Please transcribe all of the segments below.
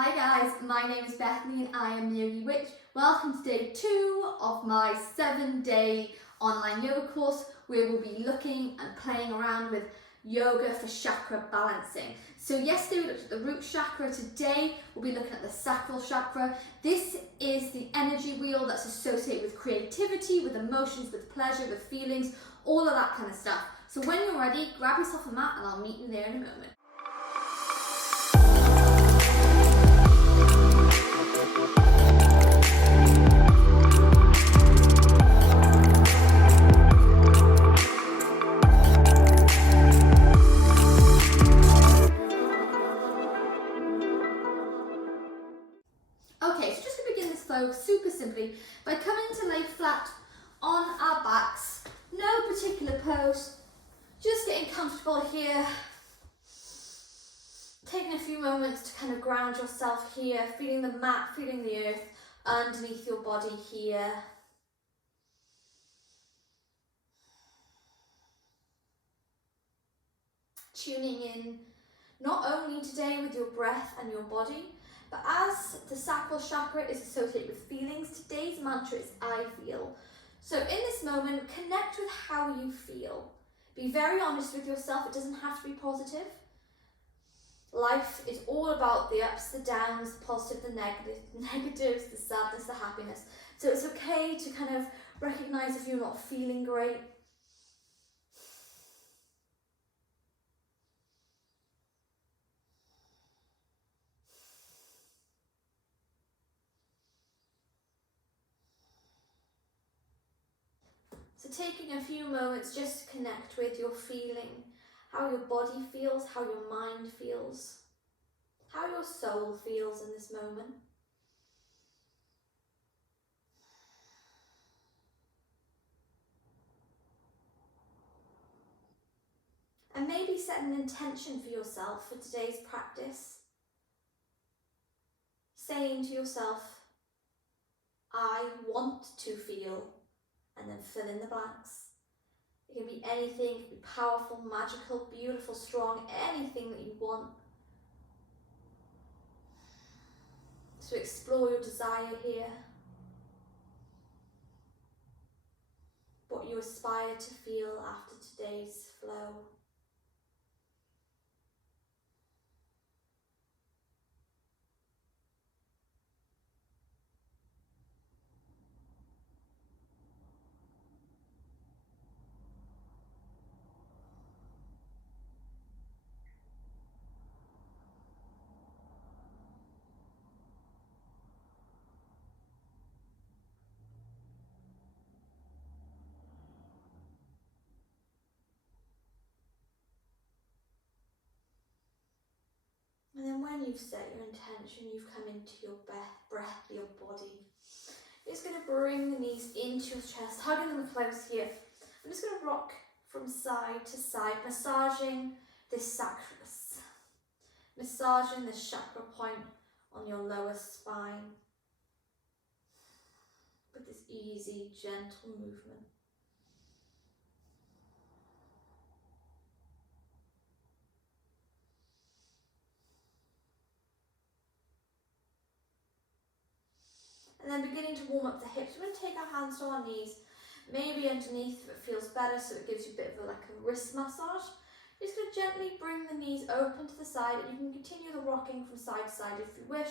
Hi guys, my name is Bethany and I am Yogi Witch. Welcome to day 2 of my 7-day online yoga course where we'll be looking and playing around with yoga for chakra balancing. So yesterday we looked at the root chakra, today we'll be looking at the sacral chakra. This is the energy wheel that's associated with creativity, with emotions, with pleasure, with feelings, all of that kind of stuff. So when you're ready, grab yourself a mat and I'll meet you there in a moment. Okay, so just to begin this flow super simply by coming to lay flat on our backs, no particular pose, just getting comfortable here, taking a few moments to kind of ground yourself here, feeling the mat, feeling the earth underneath your body here. Tuning in not only today with your breath and your body, but as the sacral chakra is associated with feelings, today's mantra is I feel. So in this moment, connect with how you feel. Be very honest with yourself, it doesn't have to be positive. Life is all about the ups, the downs, the positive, the negatives, the sadness, the happiness. So it's okay to kind of recognize if you're not feeling great. So taking a few moments just to connect with your feeling, how your body feels, how your mind feels, how your soul feels in this moment. And maybe set an intention for yourself for today's practice. Saying to yourself, I want to feel, and then fill in the blanks. It can be anything, it can be powerful, magical, beautiful, strong, anything that you want. So explore your desire here. What you aspire to feel after today's flow. And then when you've set your intention, you've come into your breath, your body. You're just going to bring the knees into your chest, hugging them close here. I'm just going to rock from side to side, massaging this sacrus, massaging this chakra point on your lower spine with this easy, gentle movement. And then beginning to warm up the hips. We're going to take our hands to our knees, maybe underneath if it feels better, so it gives you a bit of like a wrist massage. Just going to gently bring the knees open to the side, and you can continue the rocking from side to side if you wish,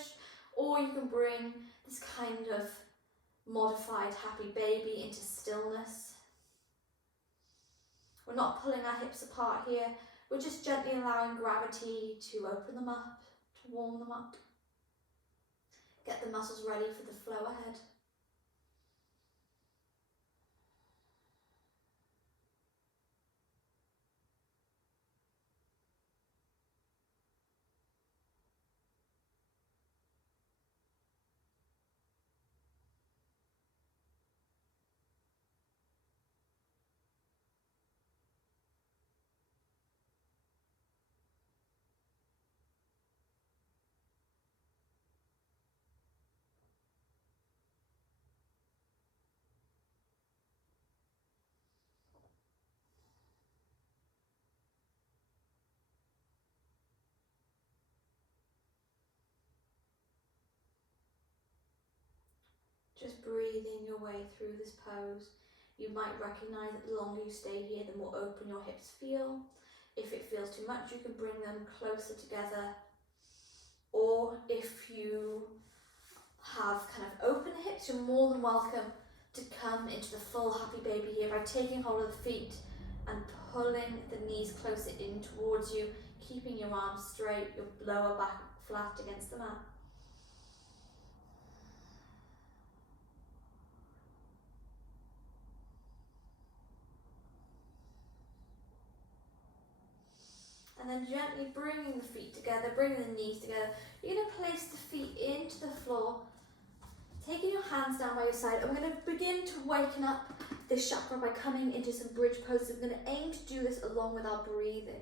or you can bring this kind of modified happy baby into stillness. We're not pulling our hips apart here, we're just gently allowing gravity to open them up, to warm them up. Get the muscles ready for the flow ahead. breathing your way through this pose. You might recognize that the longer you stay here, the more open your hips feel. If it feels too much, you can bring them closer together. Or if you have kind of open hips, you're more than welcome to come into the full happy baby here by taking hold of the feet and pulling the knees closer in towards you, keeping your arms straight, your lower back flat against the mat. And then gently bringing the feet together, bringing the knees together. You're going to place the feet into the floor, taking your hands down by your side. And we're going to begin to waken up this chakra by coming into some bridge poses. We're going to aim to do this along with our breathing.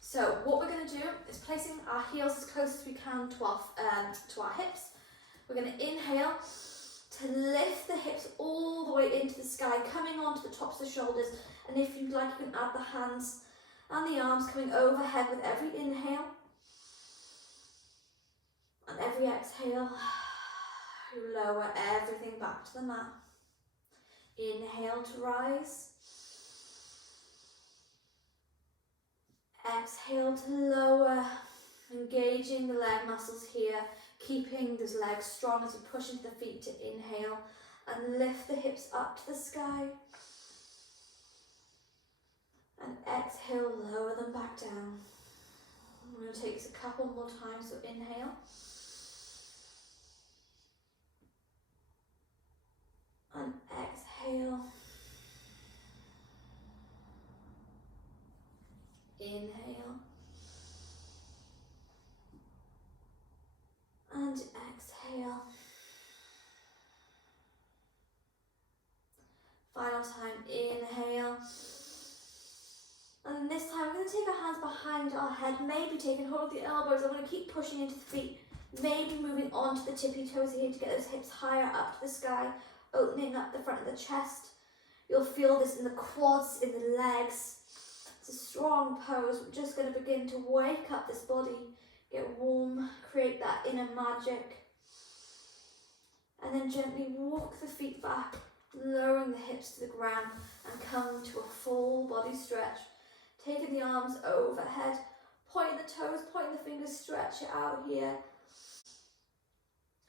So what we're going to do is placing our heels as close as we can to our hips. We're going to inhale to lift the hips all the way into the sky, coming onto the tops of the shoulders. And if you'd like, you can add the hands and the arms coming overhead with every inhale. And every exhale, you lower everything back to the mat. Inhale to rise. Exhale to lower, engaging the leg muscles here, keeping those legs strong as you push into the feet to inhale and lift the hips up to the sky. And exhale, lower them back down. I'm going to take this a couple more times, so inhale. And exhale. Inhale. And exhale. Final time, inhale. And this time we're going to take our hands behind our head, maybe taking hold of the elbows. I'm going to keep pushing into the feet, maybe moving onto the tippy toes here to get those hips higher up to the sky, opening up the front of the chest. You'll feel this in the quads, in the legs. It's a strong pose. We're just going to begin to wake up this body, get warm, create that inner magic. And then gently walk the feet back, lowering the hips to the ground and come to a full body stretch. Taking the arms overhead, pointing the toes, pointing the fingers, stretch it out here.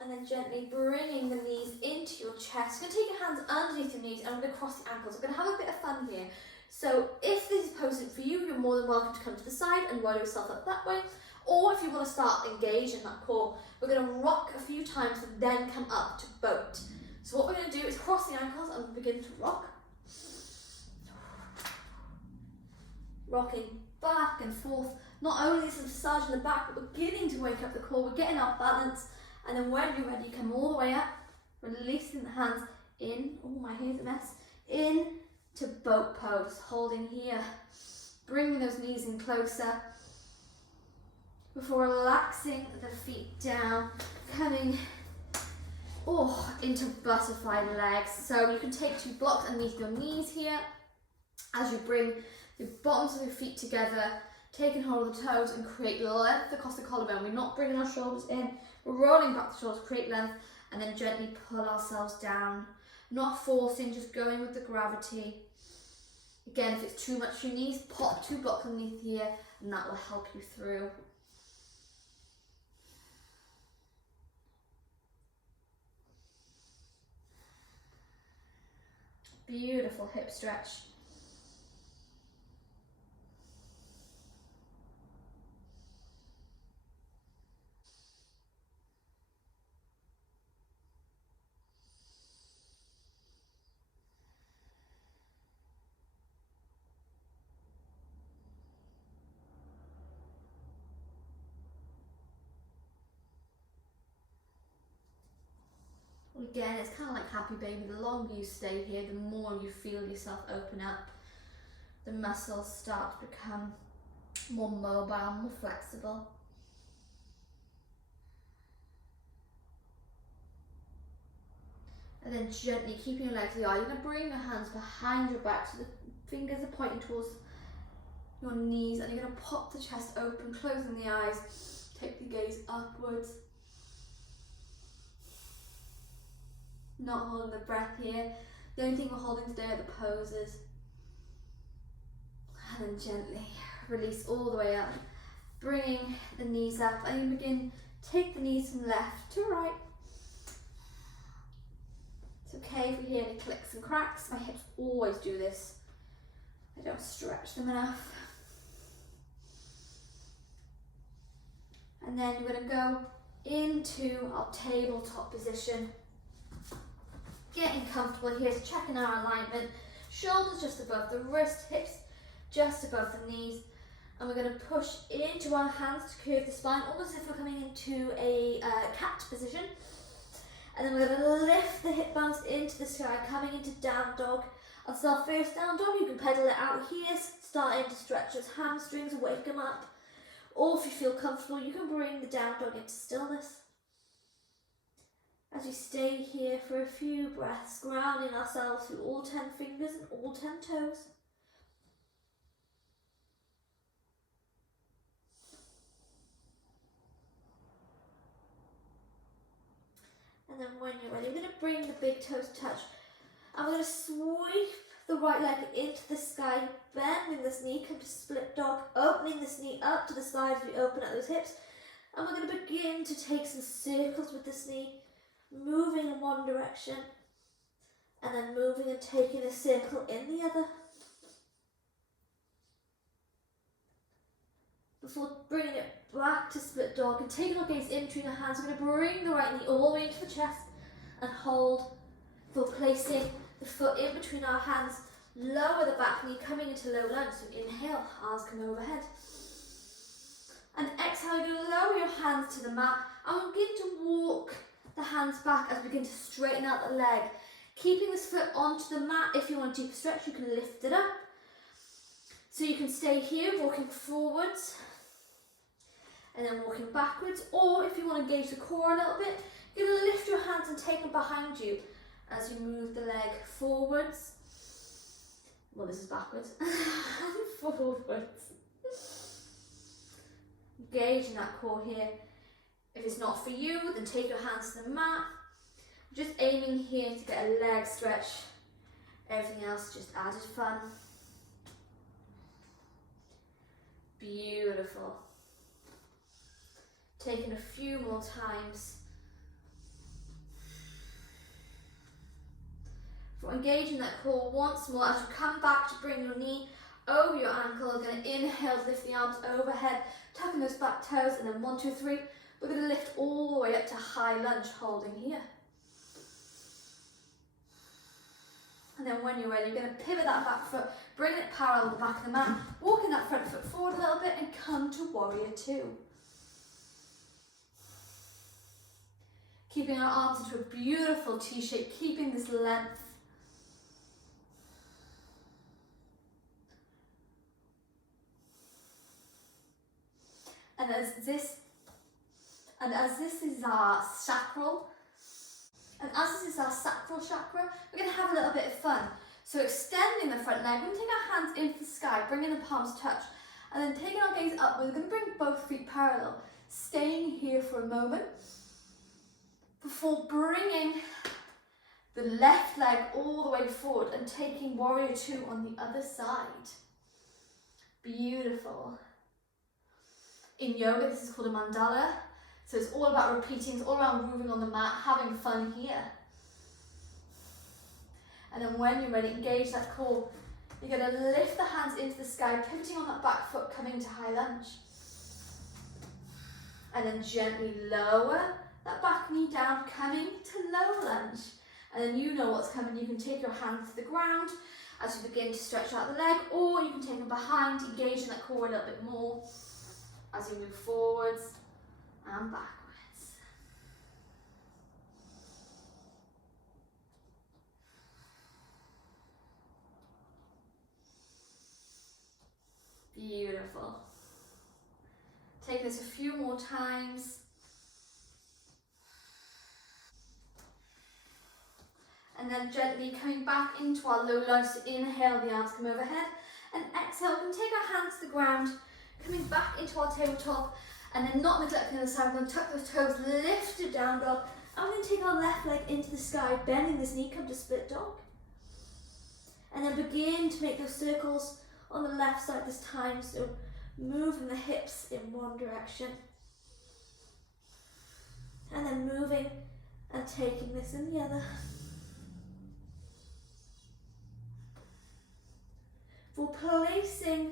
And then gently bringing the knees into your chest. You're going to take your hands underneath your knees and I'm going to cross the ankles. We're going to have a bit of fun here. So if this is posted for you, you're more than welcome to come to the side and roll yourself up that way. Or if you want to start engaging that core, we're going to rock a few times and then come up to boat. So what we're going to do is cross the ankles and begin to rock. Rocking back and forth. Not only is massaging the back, but we're beginning to wake up the core. We're getting our balance. And then when you're ready, come all the way up, releasing the hands in. Oh, my hair's a mess. In to boat pose, holding here. Bringing those knees in closer. Before relaxing the feet down, coming into butterfly legs. So you can take 2 blocks underneath your knees here as you bring the bottoms of your feet together, taking hold of the toes and create length across the collarbone. We're not bringing our shoulders in, we're rolling back the shoulders, create length, and then gently pull ourselves down. Not forcing, just going with the gravity. Again, if it's too much for your knees, pop 2 blocks underneath here and that will help you through. Beautiful hip stretch. Again, it's kind of like happy baby. The longer you stay here, the more you feel yourself open up. The muscles start to become more mobile, more flexible. And then gently keeping your legs wide, you're going to bring your hands behind your back so the fingers are pointing towards your knees, and you're going to pop the chest open, closing the eyes, take the gaze upwards. Not holding the breath here. The only thing we're holding today are the poses. And then gently release all the way up, bringing the knees up, and you begin, take the knees from left to right. It's okay if we hear any clicks and cracks. My hips always do this. I don't stretch them enough. And then you're going to go into our tabletop position. Getting comfortable here, so checking our alignment. Shoulders just above the wrist, hips just above the knees. And we're going to push into our hands to curve the spine, almost as if we're coming into a cat position. And then we're going to lift the hip bones into the sky, coming into down dog. That's our first down dog. You can pedal it out here, starting to stretch those hamstrings, wake them up. Or if you feel comfortable, you can bring the down dog into stillness. As we stay here for a few breaths, grounding ourselves through all 10 fingers and all 10 toes. And then when you're ready, we're going to bring the big toes touch. And we're going to sweep the right leg into the sky, bending this knee, come to split dog, opening this knee up to the side as we open up those hips. And we're going to begin to take some circles with this knee, moving in one direction, and then moving and taking a circle in the other. Before bringing it back to split dog and taking our gaze in between our hands, we're going to bring the right knee all the way into the chest and hold for placing the foot in between our hands. Lower the back knee, coming into low lunge. So inhale, arms come overhead. And exhale, you're going to lower your hands to the mat and we'll begin to walk the hands back as we begin to straighten out the leg. Keeping this foot onto the mat. If you want a deeper stretch, you can lift it up. So you can stay here, walking forwards and then walking backwards. Or if you want to engage the core a little bit, you're going to lift your hands and take them behind you as you move the leg forwards. Well, this is backwards. And forwards. Engaging that core here. If it's not for you, then take your hands to the mat. Just aiming here to get a leg stretch. Everything else just added fun. Beautiful. Taking a few more times. For engaging that core once more as you come back to bring your knee over your ankle. We're going to inhale to lift the arms overhead, tucking those back toes, and then 1, 2, 3. We're going to lift all the way up to high lunge, holding here. And then when you're ready, you're going to pivot that back foot, bring it parallel to the back of the mat, walking that front foot forward a little bit and come to warrior two. Keeping our arms into a beautiful T shape, keeping this length. And as this is our sacral, chakra, we're going to have a little bit of fun. So extending the front leg, we're going to take our hands into the sky, bringing the palms touch, and then taking our gaze up, we're going to bring both feet parallel, staying here for a moment, before bringing the left leg all the way forward and taking warrior two on the other side. Beautiful. In yoga, this is called a mandala. So it's all about repeating, it's all around moving on the mat, having fun here. And then when you're ready, engage that core. You're going to lift the hands into the sky, pivoting on that back foot, coming to high lunge. And then gently lower that back knee down, coming to low lunge. And then you know what's coming. You can take your hands to the ground as you begin to stretch out the leg, or you can take them behind, engaging that core a little bit more as you move forwards and backwards. Beautiful. Take this a few more times. And then gently coming back into our low lunge. So inhale, the arms come overhead. And exhale, we can take our hands to the ground, coming back into our tabletop. And then not neglecting the other side, we're going to tuck those toes, lift to down dog. I'm going to take our left leg into the sky, bending this knee, come to split dog. And then begin to make those circles on the left side this time, so moving the hips in one direction. And then moving and taking this in the other. We're placing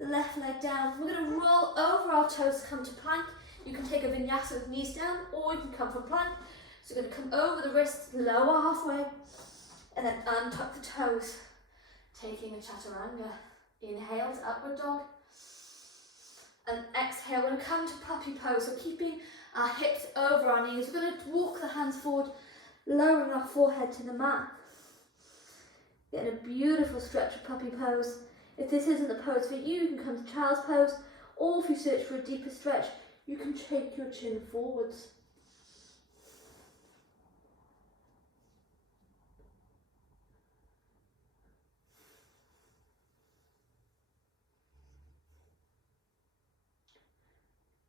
the left leg down. We're going to roll over our toes, come to plank. You can take a vinyasa with knees down, or you can come from plank. So we're going to come over the wrists, lower halfway, and then untuck the toes, taking a chaturanga. Inhale to upward dog, and exhale. We're going to come to puppy pose, so keeping our hips over our knees. We're going to walk the hands forward, lowering our forehead to the mat. Getting a beautiful stretch of puppy pose. If this isn't the pose for you, you can come to child's pose, or if you search for a deeper stretch, you can take your chin forwards.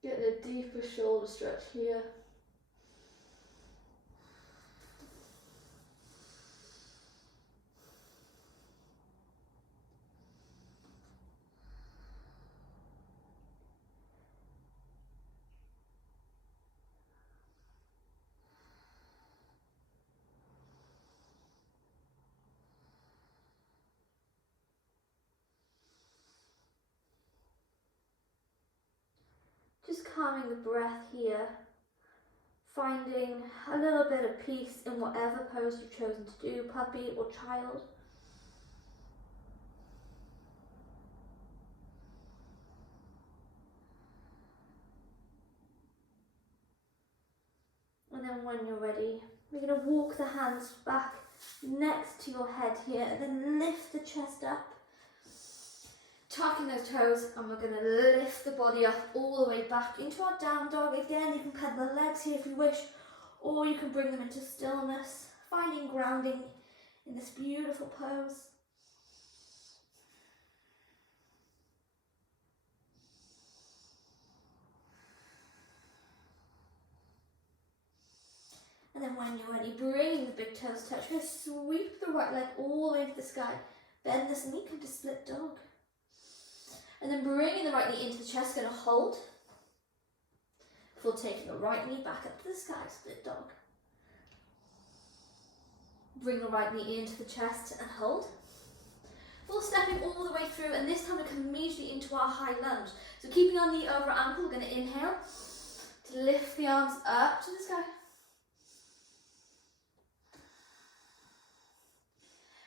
Get a deeper shoulder stretch here. Just calming the breath here, finding a little bit of peace in whatever pose you've chosen to do, puppy or child. And then when you're ready, we're going to walk the hands back next to your head here, and then lift the chest up. Tucking those toes, and we're going to lift the body up all the way back into our down dog. Again, you can pedal the legs here if you wish, or you can bring them into stillness, finding grounding in this beautiful pose. And then when you're ready, bringing the big toes touch, we're going to sweep the right leg all the way into the sky. Bend this knee, come to split dog. And then bringing the right knee into the chest, going to hold. Before taking the right knee back up to the sky, split dog. Bring the right knee into the chest and hold. Full stepping all the way through, and this time we come immediately into our high lunge. So keeping our knee over our ankle, we're going to inhale to lift the arms up to the sky.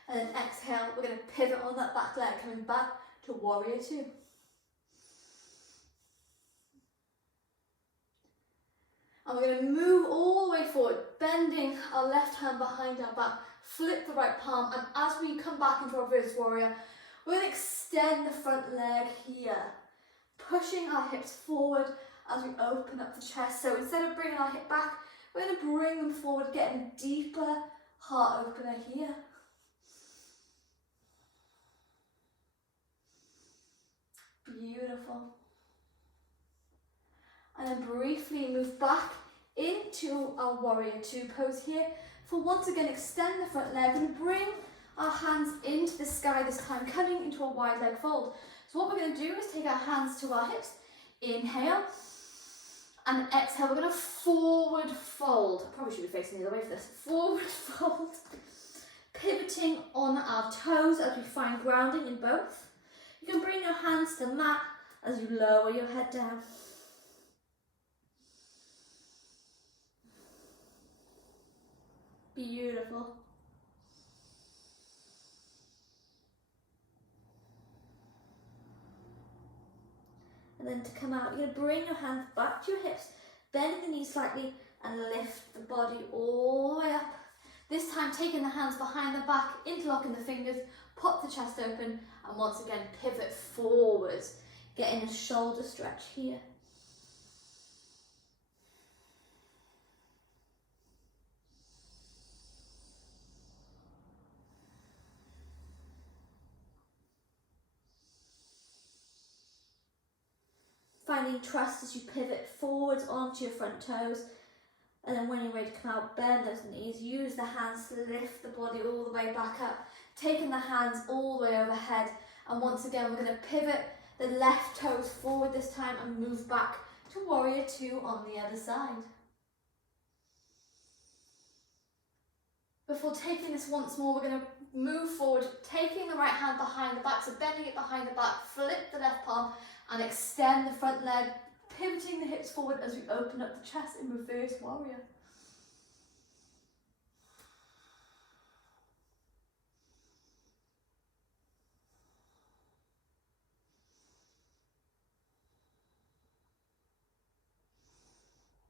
And then exhale, we're going to pivot on that back leg, coming back to warrior two. And we're going to move all the way forward, bending our left hand behind our back, flip the right palm, and as we come back into our reverse warrior, we're going to extend the front leg here, pushing our hips forward as we open up the chest. So instead of bringing our hip back, we're going to bring them forward, getting a deeper heart opener here. Beautiful. And then briefly move back into our warrior two pose here. For once again, extend the front leg and bring our hands into the sky this time, coming into a wide leg fold. So what we're going to do is take our hands to our hips, inhale, and exhale. We're going to forward fold. I probably should be facing the other way for this. Forward fold, pivoting on our toes as we find grounding in both. You can bring your hands to the mat as you lower your head down. Beautiful. And then to come out, you're going to bring your hands back to your hips, bending the knees slightly and lift the body all the way up. This time taking the hands behind the back, interlocking the fingers, pop the chest open, and once again pivot forwards, getting a shoulder stretch here. Finding trust as you pivot forwards onto your front toes, And then when you're ready to come out, bend those knees, use the hands to lift the body all the way back up, taking the hands all the way overhead. And once again, we're going to pivot the left toes forward this time and move back to warrior two on the other side. Before taking this once more, we're going to move forward, taking the right hand behind the back, so bending it behind the back, flip the left palm and extend the front leg, pivoting the hips forward as we open up the chest in reverse warrior.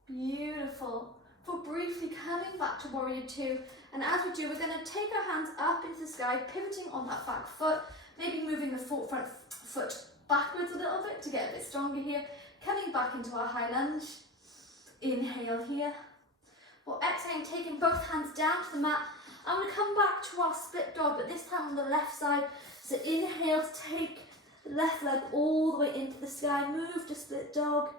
Beautiful. For briefly coming back to warrior two, and as we do, we're going to take our hands up into the sky, pivoting on that back foot, maybe moving the front foot backwards a little bit to get a bit stronger here, coming back into our high lunge. Inhale here. Or exhaling, taking both hands down to the mat. I'm going to come back to our split dog, but this time on the left side. So inhale to take the left leg all the way into the sky, move to split dog.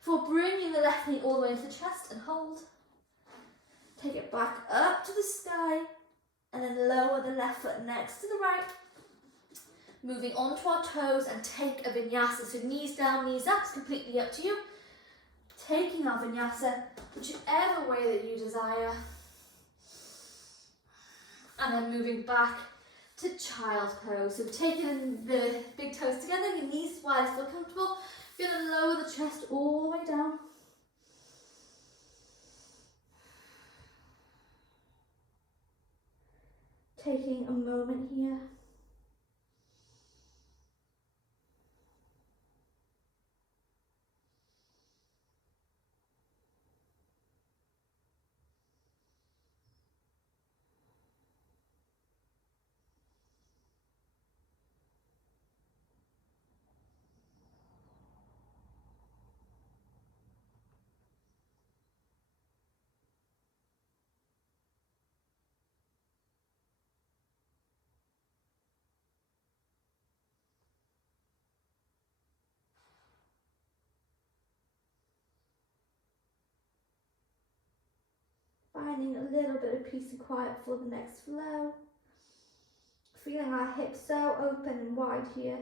For bringing the left knee all the way into the chest and hold. Take it back up to the sky and then lower the left foot next to the right. Moving onto our toes and take a vinyasa. So knees down, knees up, it's completely up to you. Taking our vinyasa, whichever way that you desire. And then moving back to child's pose. So taking the big toes together, your knees wide, feel comfortable. You're going to lower the chest all the way down. Taking a moment here. Finding a little bit of peace and quiet for the next flow. Feeling our hips so open and wide here.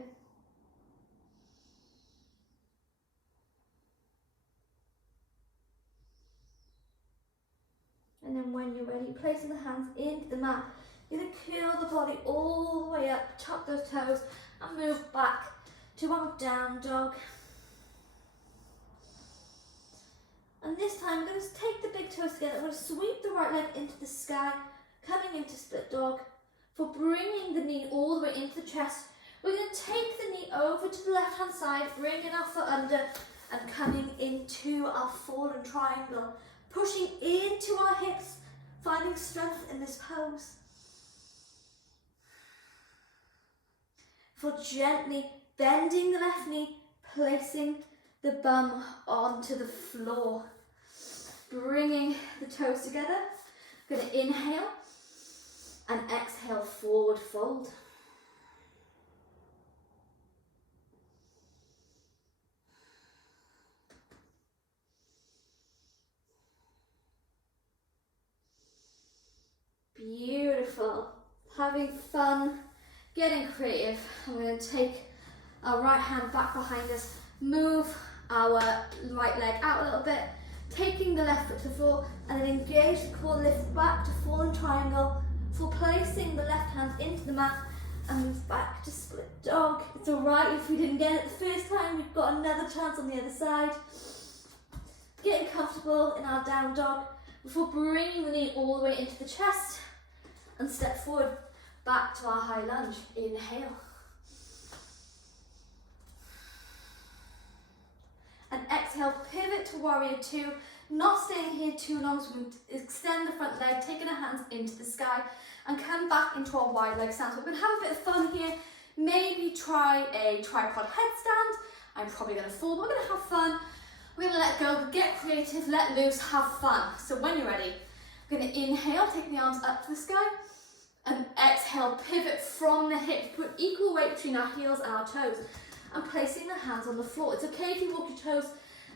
And then when you're ready, placing the hands into the mat. You're going to curl the body all the way up, tuck those toes and move back to our down dog. And this time, we're going to take the big toes together. We're going to sweep the right leg into the sky, coming into split dog. For bringing the knee all the way into the chest, we're going to take the knee over to the left-hand side, bringing our foot under and coming into our fallen triangle. Pushing into our hips, finding strength in this pose. For gently bending the left knee, placing the bum onto the floor. Bringing the toes together. Going to inhale and exhale, forward fold. Beautiful. Having fun, getting creative. I'm going to take our right hand back behind us, move our right leg out a little bit, taking the left foot to the floor, and then engage the core, lift back to fallen triangle, for placing the left hand into the mat and move back to split dog. It's alright if we didn't get it the first time, we've got another chance on the other side. Getting comfortable in our down dog before bringing the knee all the way into the chest and step forward back to our high lunge. Inhale. And exhale, pivot to warrior two. Not staying here too long, so we extend the front leg, taking our hands into the sky and come back into our wide leg stance. We're going to have a bit of fun here. Maybe try a tripod headstand. I'm probably going to fall, but we're going to have fun. We're going to let go, get creative, let loose, have fun. So when you're ready, we're going to inhale, take the arms up to the sky, and exhale, pivot from the hips, put equal weight between our heels and our toes, and placing the hands on the floor. It's okay if you walk your toes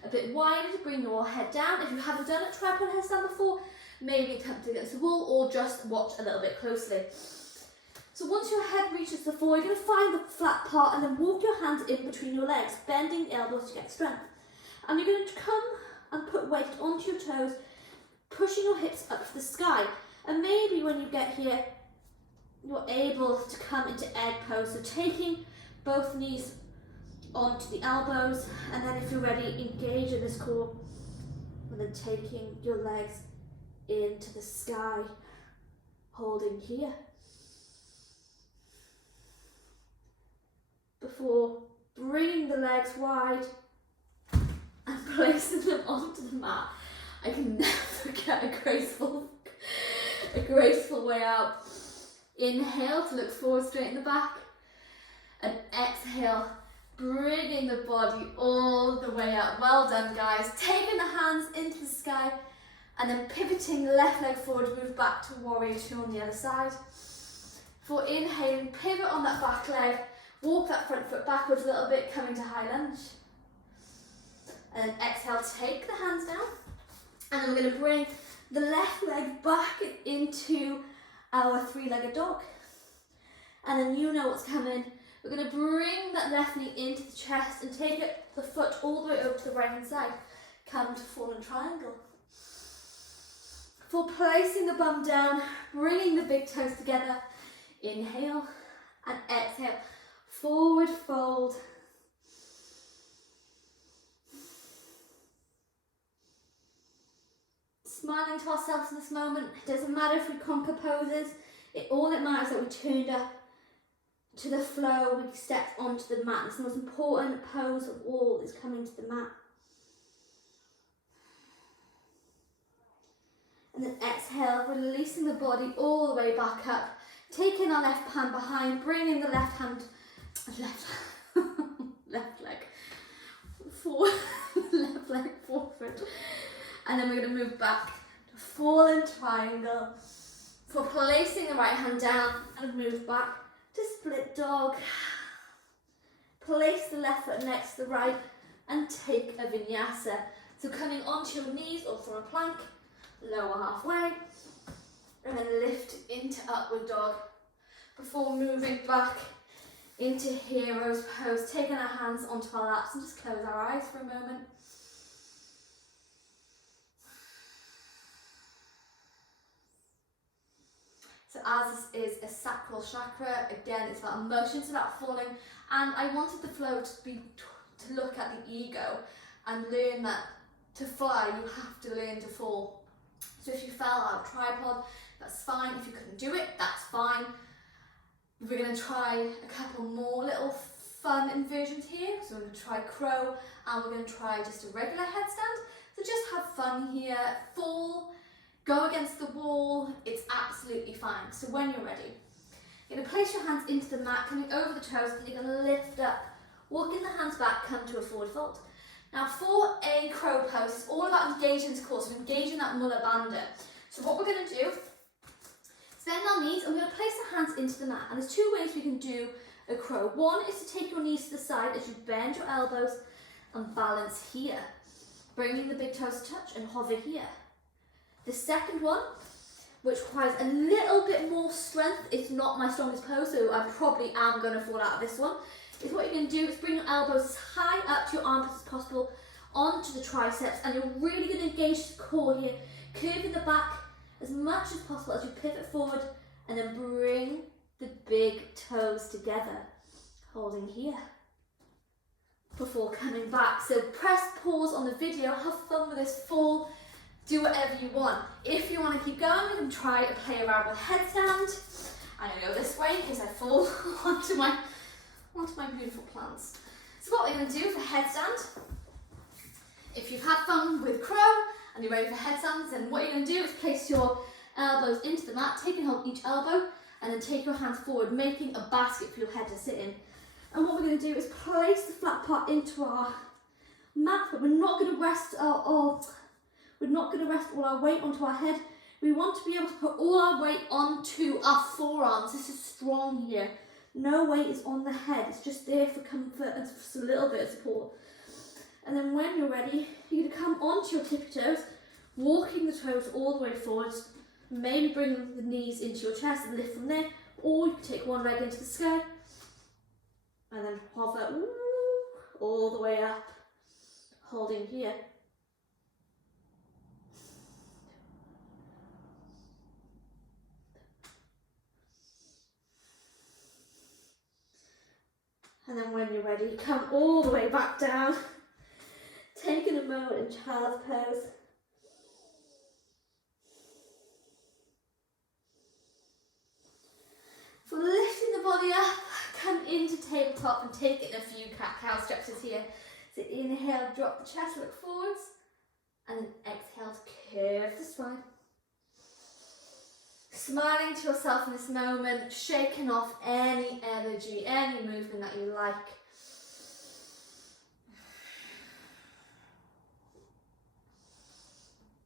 a bit wider to bring your head down. If you haven't done a tripod headstand before, maybe attempt against the wall or just watch a little bit closely. So once your head reaches the floor, you're going to find the flat part and then walk your hands in between your legs, bending the elbows to get strength. And you're going to come and put weight onto your toes, pushing your hips up to the sky. And maybe when you get here, you're able to come into egg pose. So taking both knees onto the elbows, and then if you're ready, engage in this core, and then taking your legs into the sky, holding here. Before bringing the legs wide and placing them onto the mat. I can never get a graceful way out. Inhale to look forward, straighten the back, and exhale, bringing the body all the way up. Well done, guys. Taking the hands into the sky and then pivoting the left leg forward, move back to warrior two on the other side. For inhaling, pivot on that back leg, walk that front foot backwards a little bit, coming to high lunge. And then exhale, take the hands down. And then we're going to bring the left leg back into our three-legged dog. And then you know what's coming. We're going to bring that left knee into the chest and take the foot all the way over to the right hand side. Come to fallen triangle. For placing the bum down, bringing the big toes together. Inhale and exhale. Forward fold. Smiling to ourselves in this moment. It doesn't matter if we conquer poses. All it matters is that we turned up to the flow, we stepped onto the mat. It's the most important pose of all, is coming to the mat. And then exhale, releasing the body all the way back up. Taking our left hand behind, bringing the left leg forward, left leg forward. And then we're going to move back to fallen triangle. For placing the right hand down and move back to split dog. Place the left foot next to the right and take a vinyasa. So coming onto your knees or from a plank, lower halfway, and then lift into upward dog before moving back into hero's pose, taking our hands onto our laps and just close our eyes for a moment. So as this is a sacral chakra, again it's about emotion, it's about falling, and I wanted the flow to look at the ego and learn that to fly you have to learn to fall. So if you fell out of tripod, that's fine. If you couldn't do it, that's fine. We're going to try a couple more little fun inversions here. So we're going to try crow, and we're going to try just a regular headstand. So just have fun here, fall, go against the wall, it's absolutely fine. So when you're ready, you're going to place your hands into the mat, coming over the toes, and you're going to lift up, walking the hands back, come to a forward fold. Now for a crow pose, it's all about engaging this core, so engaging that Mula Bandha. So what we're going to do, bend our knees, and we're going to place the hands into the mat. And there's two ways we can do a crow. One is to take your knees to the side as you bend your elbows and balance here, bringing the big toes to touch and hover here. The second one, which requires a little bit more strength, it's not my strongest pose, so I probably am going to fall out of this one, is what you're going to do is bring your elbows as high up to your armpits as possible, onto the triceps, and you're really going to engage the core here, curving the back as much as possible as you pivot forward, and then bring the big toes together, holding here, before coming back. So press pause on the video, have fun with this fall, do whatever you want. If you want to keep going, we can try to play around with headstand. I'm going to go this way in case I fall onto my beautiful plants. So what we're going to do for headstand, if you've had fun with crow and you're ready for headstands, then what you're going to do is place your elbows into the mat, taking hold of each elbow, and then take your hands forward, making a basket for your head to sit in. And what we're going to do is place the flat part into our mat, but we're not going to rest all our weight onto our head. We want to be able to put all our weight onto our forearms. This is strong here. No weight is on the head. It's just there for comfort and just a little bit of support. And then when you're ready, you're going to come onto your tippy toes, walking the toes all the way forwards. Maybe bring the knees into your chest and lift from there, or you can take one leg into the sky and then hover all the way up, holding here. And then when you're ready, come all the way back down, taking a moment in child's pose. For lifting the body up, come into tabletop and take in a few cat-cow stretches here. So inhale, drop the chest, look forwards, and then exhale to curve the spine. Smiling to yourself in this moment, shaking off any energy, any movement that you like.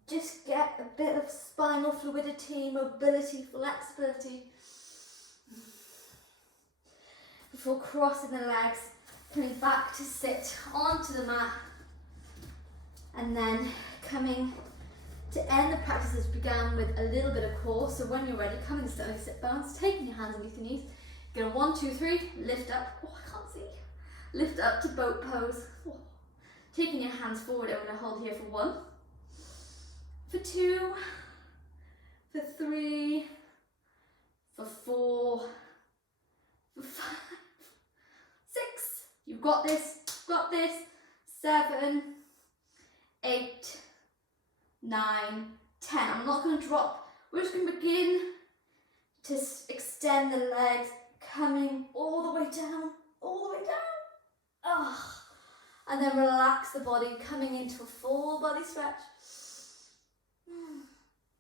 Just get a bit of spinal fluidity, mobility, flexibility. Before crossing the legs, coming back to sit onto the mat, and then coming to end the practice as began with a little bit of core. So when you're ready, come into standing sit bones, taking your hands underneath your knees. Go 1, 2, 3, lift up. Oh, I can't see. Lift up to boat pose. Oh. Taking your hands forward, I'm going to hold here for 1, for 2, for 3, for 4, for 5, 6. You've got this. Got this. 7, 8, 9, 10. I'm not going to drop. We're just going to begin to extend the legs, coming all the way down, all the way down. Oh. And then relax the body, coming into a full body stretch.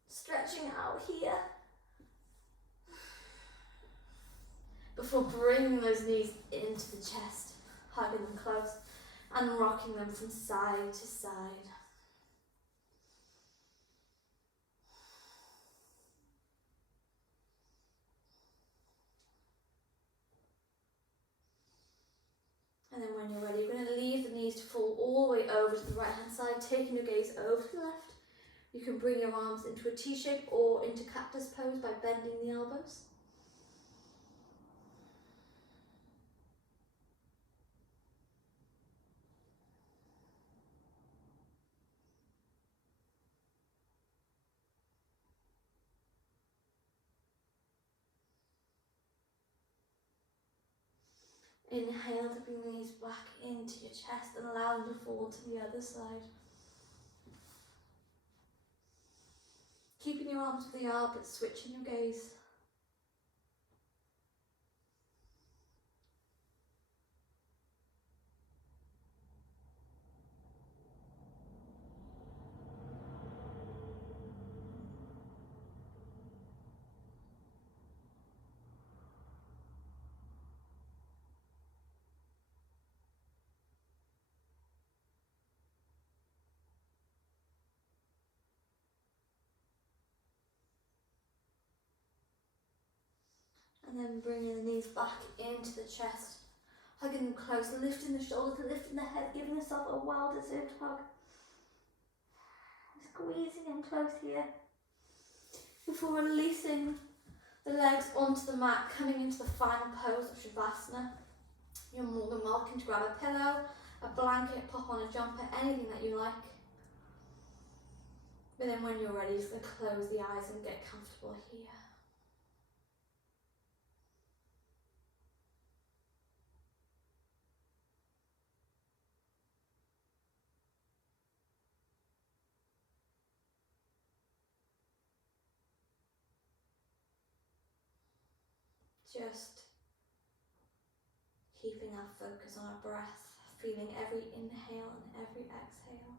Stretching out here. Before bringing those knees into the chest, hugging them close and rocking them from side to side. And then when you're ready, you're going to leave the knees to fall all the way over to the right hand side, taking your gaze over to the left. You can bring your arms into a T-shape or into cactus pose by bending the elbows. Inhale to bring the knees back into your chest and allow them to fall to the other side. Keeping your arms to the arm, but switching your gaze. And then bringing the knees back into the chest, hugging them close, lifting the shoulders, lifting the head, giving yourself a well-deserved hug. Squeezing in close here. Before releasing the legs onto the mat, coming into the final pose of Shavasana. You're more than welcome to grab a pillow, a blanket, pop on a jumper, anything that you like. But then when you're ready, just going to close the eyes and get comfortable here. Just keeping our focus on our breath, feeling every inhale and every exhale.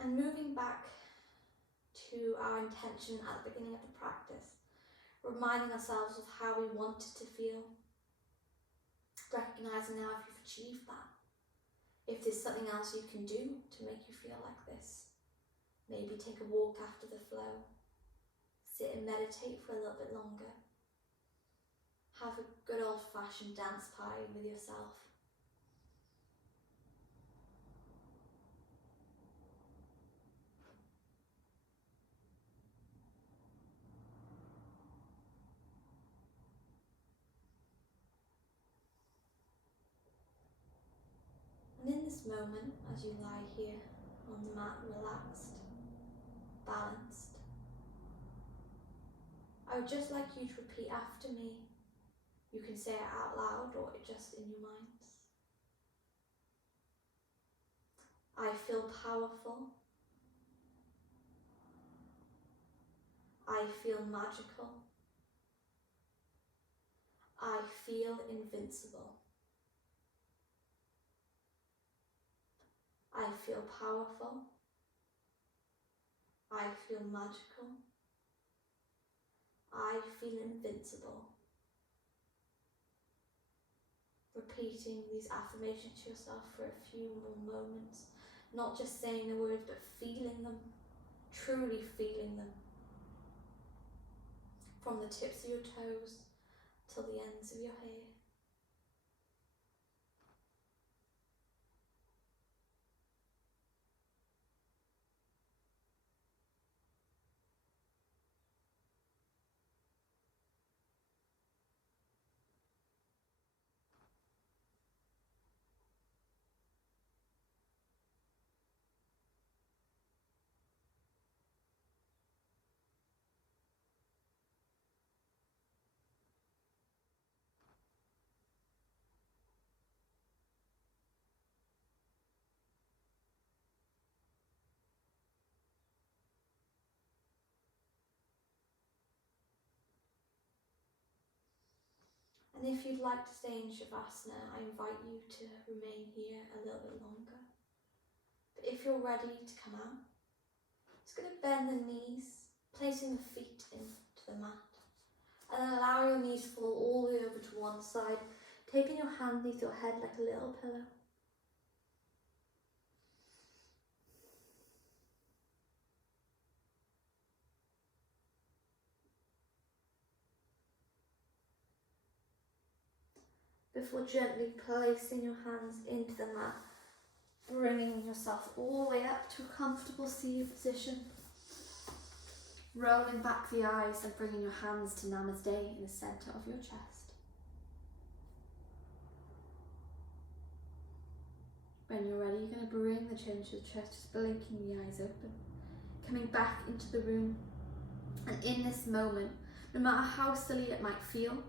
And moving back to our intention at the beginning of the practice, reminding ourselves of how we want it to feel. Recognising now if you've achieved that. If there's something else you can do to make you feel like this. Maybe take a walk after the flow. Sit and meditate for a little bit longer. Have a good old-fashioned dance party with yourself. And in this moment, as you lie here on the mat, relaxed, balanced, I would just like you to repeat after me. You can say it out loud or just in your minds. I feel powerful. I feel magical. I feel invincible. I feel powerful. I feel magical. I feel invincible. Repeating these affirmations to yourself for a few more moments. Not just saying the words, but feeling them. Truly feeling them. From the tips of your toes till the ends of your hair. And if you'd like to stay in Shavasana, I invite you to remain here a little bit longer. But if you're ready to come out, just going to bend the knees, placing the feet into the mat, and then allow your knees to fall all the way over to one side, taking your hand beneath your head like a little pillow. Before gently placing your hands into the mat, bringing yourself all the way up to a comfortable seated position. Rolling back the eyes and bringing your hands to Namaste in the centre of your chest. When you're ready, you're going to bring the chin to the chest, just blinking the eyes open. Coming back into the room. And in this moment, no matter how silly it might feel,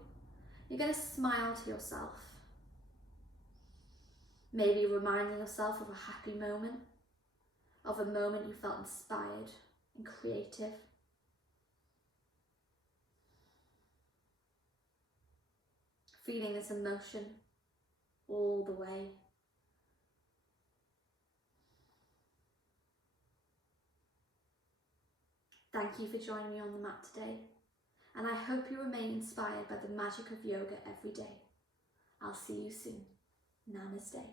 you're going to smile to yourself. Maybe reminding yourself of a happy moment, of a moment you felt inspired and creative. Feeling this emotion all the way. Thank you for joining me on the mat today. And I hope you remain inspired by the magic of yoga every day. I'll see you soon. Namaste.